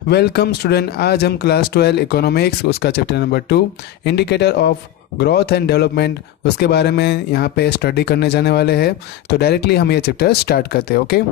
Welcome student. आज हम class 12 economics उसका chapter number 2 indicator of growth and development उसके बारे में यहाँ पे स्टडी करने जाने वाले हैं। तो डायरेक्टली हम ये चैप्टर स्टार्ट करते हैं। ओके,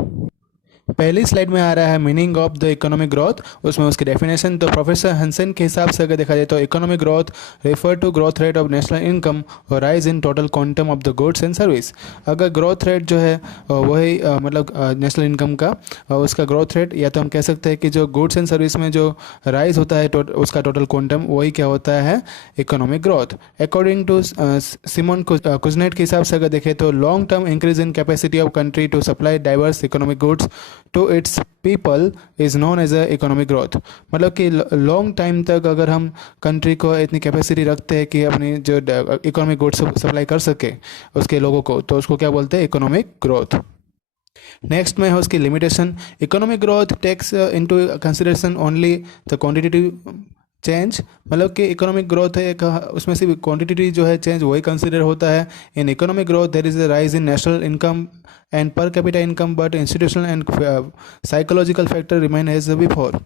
पहली स्लाइड में आ रहा है meaning of the economic growth, उसमें उसकी डेफिनेशन। तो प्रोफेसर हंसन के हिसाब से अगर देखा जाए तो economic growth refer to growth rate of national income or rise in total quantum of the goods and service. अगर ग्रोथ रेट जो है वही मतलब नेशनल इनकम का उसका ग्रोथ रेट, या तो हम कह सकते हैं कि जो गुड्स एंड सर्विस में जो राइज होता है उसका टोटल क्वांटम, वही क्या होता है economic growth. According to Simon Kuznets के हिसाब से अगर देखें तो long term increase in capacity of country to supply diverse economic goods to its people is known as a economic growth. मतलब कि लॉन्ग टाइम तक अगर हम कंट्री को इतनी कैपेसिटी रखते हैं कि अपनी जो इकोनॉमिक गुड्स सप्लाई कर सके उसके लोगों को, तो उसको क्या बोलते हैं इकोनॉमिक ग्रोथ। नेक्स्ट में है उसकी limitation. Economic growth takes into consideration only the quantitative change. मतलब कि इकोनॉमिक ग्रोथ है उसमें सिर्फ क्वांटिटी जो है चेंज वही कंसिडर होता है। In economic growth there is a rise in national income and per capita income, but institutional and psychological factor remain as before.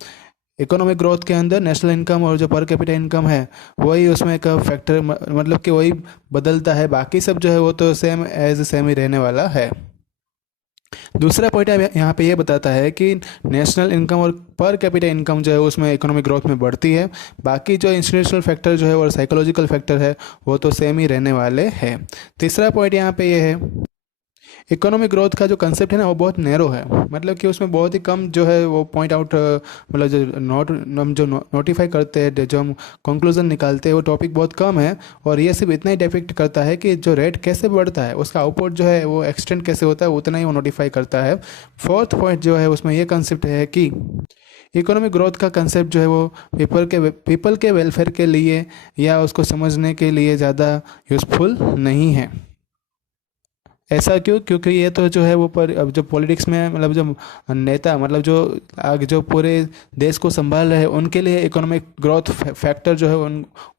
Economic growth के अंदर नेशनल इनकम और जो पर कैपिटा इनकम है वही उसमें एक फैक्टर, मतलब कि वही बदलता है, बाकी सब जो है वो तो सेम एज सेम ही रहने वाला है। दूसरा पॉइंट यहाँ पे ये बताता है कि नेशनल इनकम और पर कैपिटा इनकम जो है उसमें इकोनॉमिक ग्रोथ में बढ़ती है, बाकी जो इंस्टीट्यूशनल फैक्टर जो है और साइकोलॉजिकल फैक्टर है वो तो सेम ही रहने वाले हैं। तीसरा पॉइंट यहाँ पे ये है इकोनॉमिक ग्रोथ का जो कंसेप्ट है ना वो बहुत नैरो है, मतलब कि उसमें बहुत ही कम जो है वो पॉइंट आउट, मतलब जो हम जो नोटिफाई करते हैं, जो हम कंक्लूजन निकालते हैं वो टॉपिक बहुत कम है, और ये सिर्फ इतना ही डिफेक्ट करता है कि जो रेट कैसे बढ़ता है उसका आउटपुट जो है वो एक्सटेंड कैसे होता है उतना ही वो नोटिफाई करता है। फोर्थ पॉइंट जो है उसमें ये कंसेप्ट है कि इकोनॉमिक ग्रोथ का कंसेप्ट जो है वो पीपल के वेलफेयर के लिए या उसको समझने के लिए ज़्यादा यूज़फुल नहीं है। ऐसा क्यों? क्योंकि ये तो जो है वो पर अब जो पॉलिटिक्स में मतलब जो नेता, मतलब जो आगे जो पूरे देश को संभाल रहे हैं उनके लिए इकोनॉमिक ग्रोथ फैक्टर जो है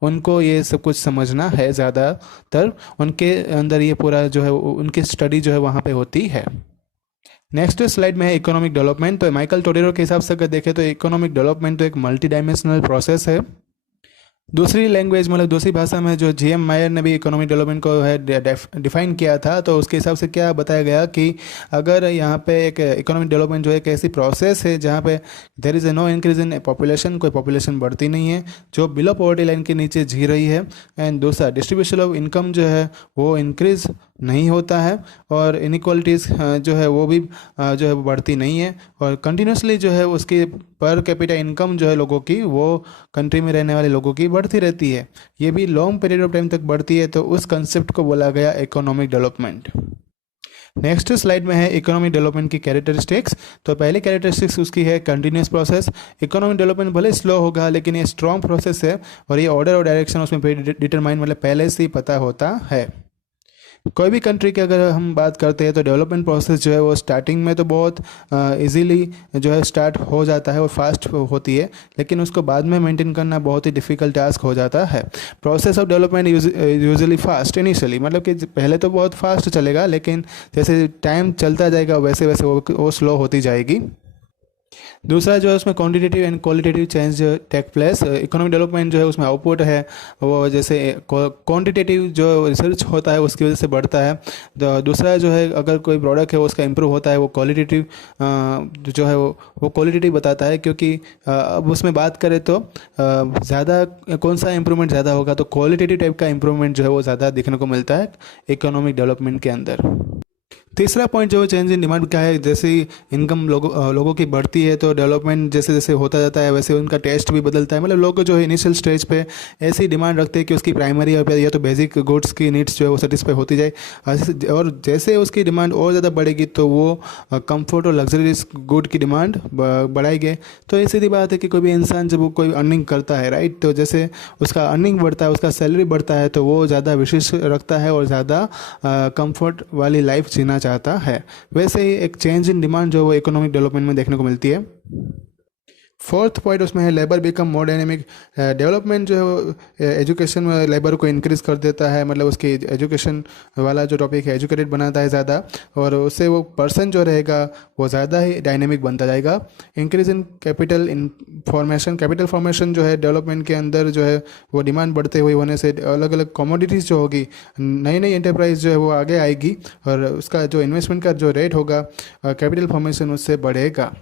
उनको ये सब कुछ समझना है, ज़्यादातर उनके अंदर ये पूरा जो है उनकी स्टडी जो है वहाँ पे होती है। नेक्स्ट स्लाइड में है इकोनॉमिक डेवलपमेंट। तो माइकल टोडेरो के हिसाब से अगर देखें तो इकोनॉमिक डेवलपमेंट तो एक मल्टी डायमेंशनल प्रोसेस है। दूसरी लैंग्वेज मतलब दूसरी भाषा में जो जीएम मायर ने भी इकोनॉमिक डेवलपमेंट को है डिफाइन किया था, तो उसके हिसाब से क्या बताया गया कि अगर यहाँ पे एक इकोनॉमिक डेवलपमेंट जो है एक ऐसी प्रोसेस है जहाँ पे there is a no increase in population, कोई पॉपुलेशन बढ़ती नहीं है जो बिलो पॉवर्टी लाइन के नीचे जी रही है, एंड दूसरा डिस्ट्रीब्यूशन ऑफ इनकम जो है वो इंक्रीज नहीं होता है, और इनइक्वालिटीज़ जो है वो भी जो है वो बढ़ती नहीं है, और कंटिन्यूसली जो है उसकी पर कैपिटा इनकम जो है लोगों की वो कंट्री में रहने वाले लोगों की बढ़ती रहती है, ये भी लॉन्ग पीरियड ऑफ टाइम तक बढ़ती है, तो उस कंसेप्ट को बोला गया इकोनॉमिक डेवलपमेंट। नेक्स्ट स्लाइड में है इकोनॉमिक डेवलपमेंट की कैरेक्टरिस्टिक्स। तो पहली कैरेक्टरिस्टिक्स उसकी है कंटिन्यूस प्रोसेस। इकोनॉमिक डेवलपमेंट भले स्लो होगा लेकिन ये स्ट्रॉन्ग प्रोसेस है, और ये ऑर्डर और डायरेक्शन उसमें डिटरमाइन मतलब पहले से ही पता होता है। कोई भी कंट्री की अगर हम बात करते हैं तो डेवलपमेंट प्रोसेस जो है वो स्टार्टिंग में तो बहुत इजीली जो है स्टार्ट हो जाता है और फास्ट होती है, लेकिन उसको बाद में मेंटेन करना बहुत ही डिफ़िकल्ट टास्क हो जाता है। Process of development usually fast initially, मतलब कि पहले तो बहुत फास्ट चलेगा, लेकिन जैसे टाइम चलता जाएगा वैसे वैसे वो स्लो होती जाएगी। दूसरा जो है उसमें quantitative and qualitative change take place. Economic development जो है उसमें आउटपुट है वो जैसे क्वांटिटेटिव जो रिसर्च होता है उसकी वजह से बढ़ता है। दूसरा जो है अगर कोई प्रोडक्ट है उसका इंप्रूव होता है, वो क्वालिटेटिव जो है वो क्वालिटेटिव बताता है, क्योंकि अब उसमें बात करें तो ज़्यादा कौन सा इंप्रूवमेंट ज़्यादा होगा, तो क्वालिटेटिव टाइप का इंप्रूवमेंट जो है वो ज़्यादा दिखने को मिलता है इकोनॉमिक डेवलपमेंट के अंदर। तीसरा पॉइंट जो चेंज इन डिमांड क्या है, जैसे इनकम लोगों की बढ़ती है तो डेवलपमेंट जैसे जैसे होता जाता है वैसे उनका टेस्ट भी बदलता है। मतलब लोग जो है इनिशियल स्टेज पे ऐसी डिमांड रखते हैं कि उसकी प्राइमरी या तो बेसिक गुड्स की नीड्स जो है वो सेटिस्फाई होती जाए, और जैसे उसकी डिमांड और ज़्यादा बढ़ेगी तो वो कंफर्ट और लग्जरीज गुड की डिमांड बढ़ाएगी। तो ये सीधी बात है कि कोई भी इंसान जब वो कोई अर्निंग करता है, राइट, तो जैसे उसका अर्निंग बढ़ता है, उसका सैलरी बढ़ता है, तो वो ज़्यादा विशेष रखता है और ज़्यादा कंफर्ट वाली लाइफ जीना चाहता है। वैसे ही एक चेंज इन डिमांड जो वो इकोनॉमिक डेवलपमेंट में देखने को मिलती है। फोर्थ पॉइंट उसमें है labour become more dynamic. Development जो है वो एजुकेशन में लेबर को इंक्रीज कर देता है, मतलब उसकी एजुकेशन वाला जो टॉपिक है एजुकेटेड बनाता है ज़्यादा, और उससे वो पर्सन जो रहेगा वो ज़्यादा ही डायनेमिक बनता जाएगा। Increase in capital in formation, capital formation जो है डेवलपमेंट के अंदर जो है वो डिमांड बढ़ते हुए होने से अलग अलग कमोडिटीज़ जो होगी, नई नई एंटरप्राइज जो है वो आगे आएगी, और उसका जो इन्वेस्टमेंट का जो रेट होगा कैपिटल फॉर्मेशन उससे बढ़ेगा।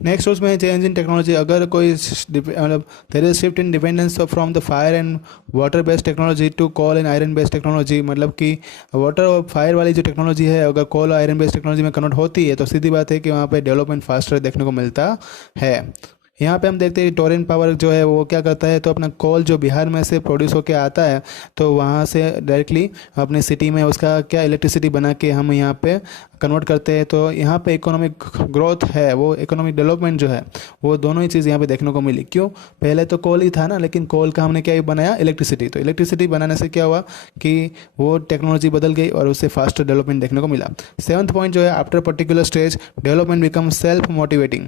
नेक्स्ट उसमें है चेंज इन टेक्नोलॉजी। अगर कोई मतलब there is shift in dependence from the fire and water based technology to coal and iron based technology, मतलब कि वाटर और फायर वाली जो टेक्नोलॉजी है अगर कोल और आयरन बेस्ड टेक्नोलॉजी में कन्वर्ट होती है तो सीधी बात है कि वहाँ पे डेवलपमेंट फास्टर देखने को मिलता है। यहाँ पे हम देखते हैं टोरेंट पावर जो है वो क्या करता है, तो अपना कोल जो बिहार में से प्रोड्यूस होकर आता है तो वहाँ से डायरेक्टली अपने सिटी में उसका क्या इलेक्ट्रिसिटी बना के हम यहाँ पे कन्वर्ट करते हैं। तो यहाँ पे इकोनॉमिक ग्रोथ है, वो इकोनॉमिक डेवलपमेंट जो है वो दोनों ही चीज़ यहाँ पे देखने को मिली। क्यों, पहले तो कोल ही था ना, लेकिन कोल का हमने क्या बनाया, इलेक्ट्रिसिटी। तो इलेक्ट्रिसिटी बनाने से क्या हुआ कि वो टेक्नोलॉजी बदल गई और उससे फास्टर डेवलपमेंट देखने को मिला। सेवंथ पॉइंट जो है after particular stage development become self motivating.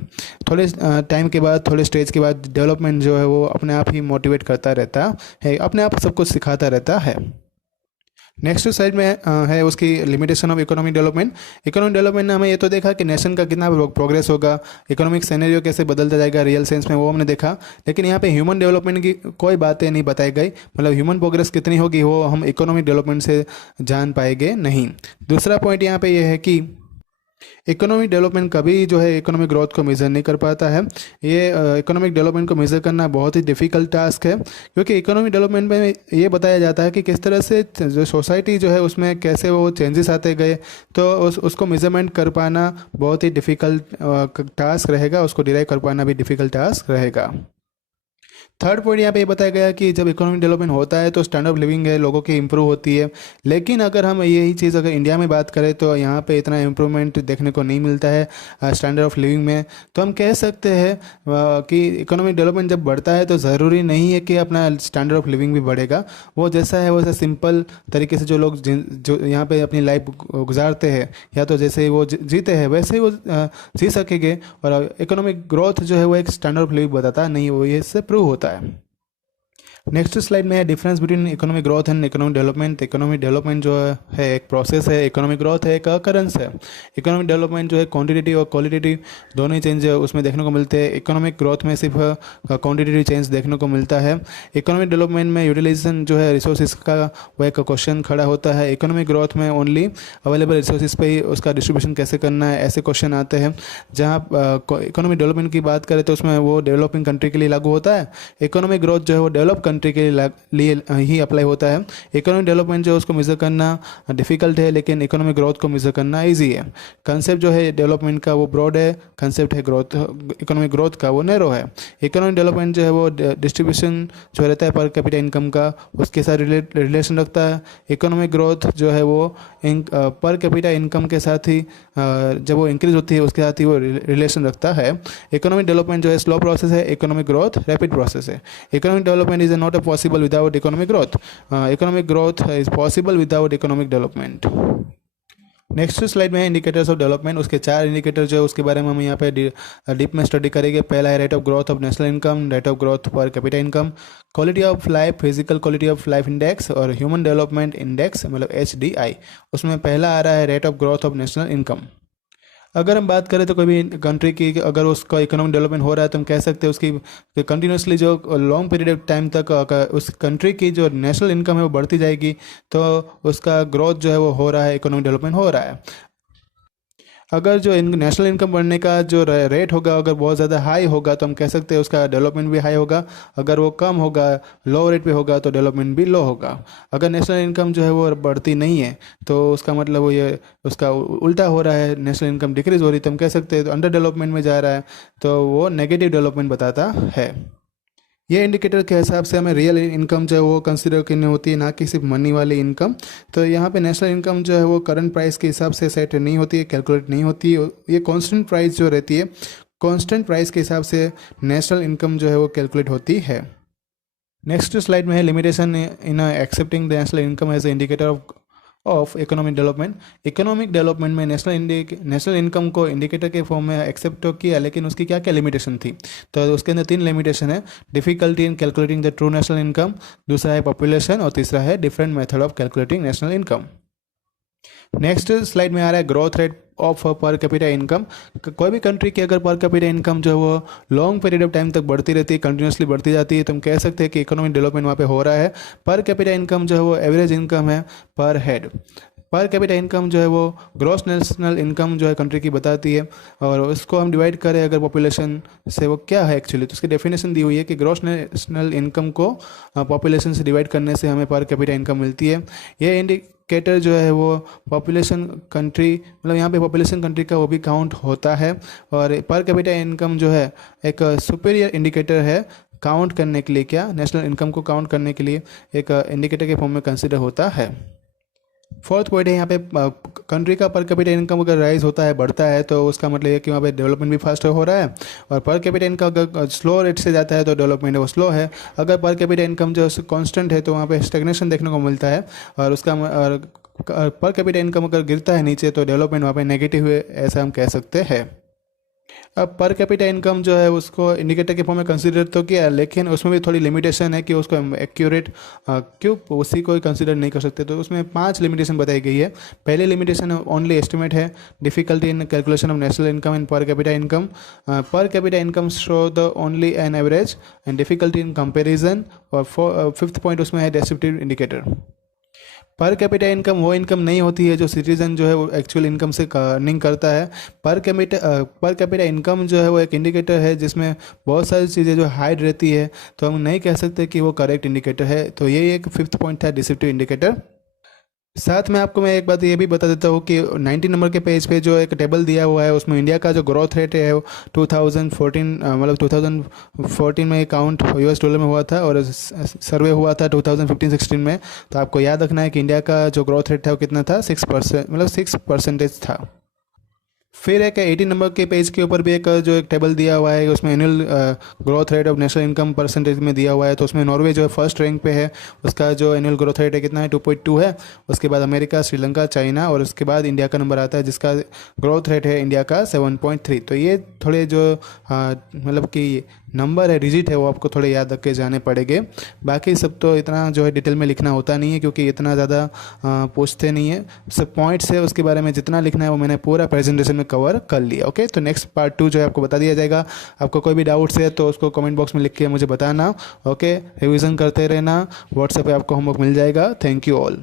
थोड़े टाइम के बाद, थोड़े स्टेज के बाद डेवलपमेंट जो है वो अपने आप ही मोटिवेट करता रहता है, अपने आप सब कुछ सिखाता रहता है। नेक्स्ट साइड में है उसकी limitation of economic development. Economic development ने हमें ये तो देखा कि नेशन का कितना प्रोग्रेस होगा, इकोनॉमिक सिनेरियो कैसे बदलता जाएगा रियल सेंस में, वो हमने देखा। लेकिन यहाँ पे ह्यूमन डेवलपमेंट की कोई बातें नहीं बताई गई, मतलब ह्यूमन प्रोग्रेस कितनी होगी वो हम इकोनॉमिक डेवलपमेंट से जान पाएंगे नहीं। दूसरा पॉइंट यहाँ पे ये है कि इकोनॉमिक डेवलपमेंट कभी जो है इकोनॉमिक ग्रोथ को मेज़र नहीं कर पाता है। ये इकोनॉमिक डेवलपमेंट को मेज़र करना बहुत ही डिफ़िकल्ट टास्क है, क्योंकि इकोनॉमिक डेवलपमेंट में ये बताया जाता है कि किस तरह से जो सोसाइटी जो है उसमें कैसे वो चेंजेस आते गए, तो उसको मेज़रमेंट कर पाना बहुत ही डिफ़िकल्ट टास्क रहेगा, उसको डिराइव कर पाना भी डिफ़िकल्ट टास्क रहेगा। थर्ड पॉइंट यहाँ पे ये बताया गया कि जब इकोनॉमिक डेवलपमेंट होता है तो स्टैंडर्ड ऑफ लिविंग है लोगों की इंप्रूव होती है। लेकिन अगर हम यही चीज़ अगर इंडिया में बात करें तो यहाँ पे इतना इम्प्रूवमेंट देखने को नहीं मिलता है स्टैंडर्ड ऑफ लिविंग में। तो हम कह सकते हैं कि इकोनॉमिक डेवलपमेंट जब बढ़ता है तो ज़रूरी नहीं है कि अपना स्टैंडर्ड ऑफ लिविंग भी बढ़ेगा। वो जैसा है वैसा सिंपल तरीके से जो लोग जो यहाँ पे अपनी लाइफ गुजारते हैं या तो जैसे वो जीते हैं वैसे ही वो जी सकेंगे। और इकोनॉमिक ग्रोथ जो है वो एक स्टैंडर्ड ऑफ लिविंग बताता नहीं, वो ये इससे प्रूव होता है। नेक्स्ट स्लाइड में है difference between economic growth and economic development. Economic development जो है एक प्रोसेस है, इकोनॉमिक ग्रोथ है एक अकरेंस है। इकोनॉमिक डेवलपमेंट जो है क्वांटिटेटिव और क्वालिटेटिव दोनों ही चेंज उसमें देखने को मिलते हैं। इकोनॉमिक ग्रोथ में सिर्फ क्वांटिटेटिव चेंज देखने को मिलता है। इकोनॉमिक डेवलपमेंट में यूटिलाइजेशन जो है रिसोर्सेज का वो एक क्वेश्चन खड़ा होता है। इकोनॉमिक ग्रोथ में ओनली अवेलेबल रिसोर्सेज पे ही उसका डिस्ट्रीब्यूशन कैसे करना है ऐसे क्वेश्चन आते हैं। जहाँ इकोनॉमिक डेवलपमेंट की बात करें तो उसमें वो डेवलपिंग कंट्री के लिए लागू होता है। इकोनॉमिक ग्रोथ जो है वो डेवलप कंट्री के लिए ही अप्लाई होता है। इकोनॉमिक डेवलपमेंट जो है उसको मेजर करना डिफिकल्ट है, लेकिन इकोनॉमिक ग्रोथ को मेजर करना इजी है। कंसेप्ट जो है डेवलपमेंट का वो ब्रॉड है, कंसेप्ट है ग्रोथ इकोनॉमिक ग्रोथ का वो नैरो है। इकोनॉमिक डेवलपमेंट जो है वो डिस्ट्रीब्यूशन जो रहता है पर कैपिटा इनकम का उसके साथ रिलेशन रखता है। इकोनॉमिक ग्रोथ जो है वो पर कैपिटा इनकम के साथ ही जब वो इंक्रीज होती है उसके साथ ही वो रिलेशन रखता है। इकोनॉमिक डेवलपमेंट जो है स्लो प्रोसेस है, इकोनॉमिक ग्रोथ रैपिड प्रोसेस है। Economic development is not a possible without economic growth, economic growth is possible without economic development. Next slide में है इंडिकेटर्स ऑफ डेवलपमेंट। उसके 4 इंडिकेटर जो है उसके बारे में हम यहाँ पे डीप में स्टडी करेंगे। पहला है rate of growth of national income, rate of growth पर capita income, quality of life, physical quality of life index और ह्यूमन डेवलपमेंट इंडेक्स मतलब HDI। उसमें पहला आ रहा है rate of growth of national income. अगर हम बात करें तो कोई भी कंट्री की अगर उसका इकोनॉमिक डेवलपमेंट हो रहा है तो हम कह सकते हैं उसकी कंटिन्यूसली जो लॉन्ग पीरियड ऑफ टाइम तक उस कंट्री की जो नेशनल इनकम है वो बढ़ती जाएगी, तो उसका ग्रोथ जो है वो हो रहा है, इकोनॉमिक डेवलपमेंट हो रहा है। अगर जो नेशनल इनकम बढ़ने का जो रेट होगा अगर बहुत ज़्यादा हाई होगा तो हम कह सकते हैं उसका डेवलपमेंट भी हाई होगा। अगर वो कम होगा, लो रेट पे होगा तो डेवलपमेंट भी लो होगा। अगर नेशनल इनकम जो है वो बढ़ती नहीं है तो उसका मतलब वो ये उसका उल्टा हो रहा है, नेशनल इनकम डिक्रीज हो रही है तो हम कह सकते हैं तो अंडर डेवलपमेंट में जा रहा है, तो वो नेगेटिव डेवलपमेंट बताता है। ये इंडिकेटर के हिसाब से हमें रियल इनकम जो है वो कंसिडर करनी होती है, ना कि सिर्फ मनी वाली इनकम। तो यहाँ पे नेशनल इनकम जो है वो करंट प्राइस के हिसाब से सेट नहीं होती है, कैलकुलेट नहीं होती है। ये कांस्टेंट प्राइस जो रहती है, कांस्टेंट प्राइस के हिसाब से नेशनल इनकम जो है वो कैलकुलेट होती है। नेक्स्ट स्लाइड में है limitation in accepting the national income as a indicator of of economic development में नेशनल इनकम को इंडिकेटर के फॉर्म में एक्सेप्ट तो किया, लेकिन उसकी क्या क्या लिमिटेशन थी। तो उसके अंदर 3 लिमिटेशन है। Difficulty in calculating the true national income, दूसरा है पॉपुलेशन और तीसरा है different method of calculating national income. Next slide में आ रहा है ग्रोथ रेट ऑफ पर कैपिटा इनकम। कोई भी कंट्री की अगर पर कैपिटा इनकम जो है वो लॉन्ग पीरियड ऑफ टाइम तक बढ़ती रहती है, कंटिन्यूसली बढ़ती जाती है, तो हम कह सकते हैं कि इकोनॉमिक डेवलपमेंट वहाँ पे हो रहा है। पर कैपिटा इनकम जो है वो एवरेज इनकम है पर हेड। पर कैपिटा इनकम जो है वो ग्रॉस नेशनल इनकम जो है कंट्री की बताती है, और उसको हम डिवाइड करें अगर पॉपुलेशन से, वो क्या है एक्चुअली, तो उसकी डेफिनेशन दी हुई है कि ग्रॉस नेशनल इनकम को पॉपुलेशन से डिवाइड करने से हमें पर कैपिटा इनकम मिलती है। ये इंडिकेटर जो है वो पॉपुलेशन कंट्री, मतलब यहाँ पे पॉपुलेशन कंट्री का वो भी काउंट होता है, और पर कैपिटा इनकम जो है एक सुपीरियर इंडिकेटर है काउंट करने के लिए, क्या नेशनल इनकम को काउंट करने के लिए एक इंडिकेटर के फॉर्म में कंसिडर होता है। फोर्थ पॉइंट है यहाँ पे कंट्री का पर कैपिटा इनकम अगर राइज होता है, बढ़ता है, तो उसका मतलब ये कि वहाँ पे डेवलपमेंट भी फास्ट हो रहा है। और पर कैपिटा इनकम अगर स्लो रेट से जाता है तो डेवलपमेंट वो स्लो है। अगर पर कैपिटा इनकम जो कांस्टेंट है तो वहाँ पे स्टेग्नेशन देखने को मिलता है, और उसका पर कैपिटा इनकम अगर गिरता है नीचे तो डेवलपमेंट वहाँ पे नेगेटिव है, ऐसा हम कह सकते हैं। अब पर कैपिटा इनकम जो है उसको इंडिकेटर के फॉर्म में कंसीडर तो किया, लेकिन उसमें भी थोड़ी लिमिटेशन है कि उसको एक्यूरेट क्यों उसी को कंसीडर नहीं कर सकते। तो उसमें 5 लिमिटेशन बताई गई है। पहली लिमिटेशन ओनली एस्टिमेट है। Difficulty in calculation of national income and per capita income. पर capita income show the only an average and difficulty in comparison. और 5th पॉइंट उसमें है डेस्क्रिप्टिव इंडिकेटर। पर कैपिटा इनकम वो इनकम नहीं होती है जो सिटीजन जो है वो एक्चुअल इनकम से अर्निंग करता है। पर कैपिटा इनकम जो है वो एक इंडिकेटर है जिसमें बहुत सारी चीज़ें जो हाइड रहती है, तो हम नहीं कह सकते कि वो करेक्ट इंडिकेटर है। तो ये एक 5th पॉइंट था, डिसेप्टिव इंडिकेटर। साथ में आपको मैं एक बात ये भी बता देता हूँ कि 19 नंबर के पेज पे जो एक टेबल दिया हुआ है उसमें इंडिया का जो ग्रोथ रेट है वो 2014 मतलब 2014 में काउंट US डॉलर में हुआ था, और सर्वे हुआ था 2015-16 में। तो आपको याद रखना है कि इंडिया का जो ग्रोथ रेट था वो कितना था, 6%, मतलब 6% था। फिर एक 18 नंबर के पेज के ऊपर भी एक जो एक टेबल दिया हुआ है, उसमें annual growth rate of national income percentage में दिया हुआ है। तो उसमें नॉर्वे जो है फर्स्ट रैंक पे है, उसका जो एनुअल ग्रोथ रेट है कितना है, 2.2 है। उसके बाद अमेरिका, श्रीलंका, चाइना, और उसके बाद इंडिया का नंबर आता है जिसका ग्रोथ रेट है इंडिया का 7.3। तो ये थोड़े जो मतलब कि नंबर है, डिजिट है, वो आपको थोड़े याद रख के जाने पड़ेंगे। बाकी सब तो इतना जो है डिटेल में लिखना होता नहीं है, क्योंकि इतना ज़्यादा पूछते नहीं है। सब पॉइंट्स है उसके बारे में जितना लिखना है वो मैंने पूरा प्रेजेंटेशन में कवर कर लिया। ओके, तो नेक्स्ट पार्ट 2 जो है आपको बता दिया जाएगा। आपको कोई भी डाउट्स है तो उसको कमेंट बॉक्स में लिख के मुझे बताना। ओके, रिविज़न करते रहना, व्हाट्सएप पे आपको होमवर्क मिल जाएगा। Thank you all.